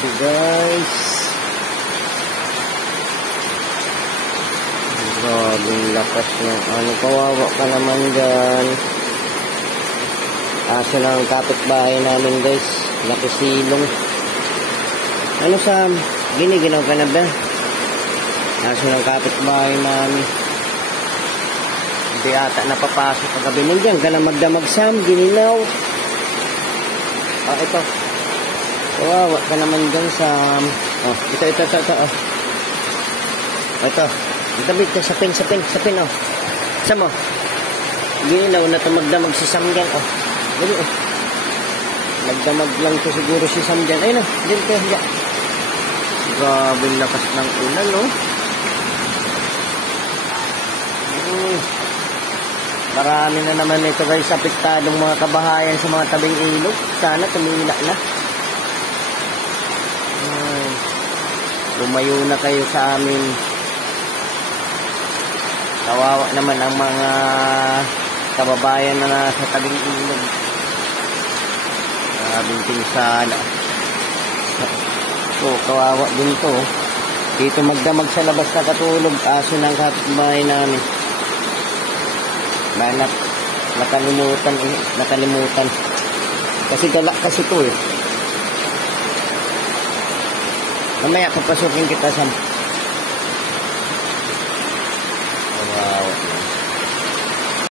Grabe guys. Grabe lakas ng ano, kawawa ka naman dyan. Aso ng kapitbahay namin guys, nakisilong. Ano Sam? Giniginaw ka na ba? Aso ng kapitbahay namin. Hindi ata napapasok kagabi. Nandiyan ka na magdamag Sam, gininaw. Ito. Kawawa ka naman dyan Sam. Ito. Ito. Ito, sapin. Sam gininaw na ito magdamag si Sam dyan. Dali nagdamag lang ito siguro si Sam dyan. Ayun dyan kaya. Grabe lakas ng ulan Marami na naman ito guys apektadong mga kabahayan sa mga tabing ilog. Sana tumila na. Lumayo na kayo sa amin. Kawawa naman ang mga kababayan na nasa tabing ilog. Maraming pinsala. Kawawa din to. Dito magdamag sa labas na katulog. Aso ng kapitbahay namin. Nakalimutan. Kasi galak kasi to Mamaya papasukin kita Sam. Wow.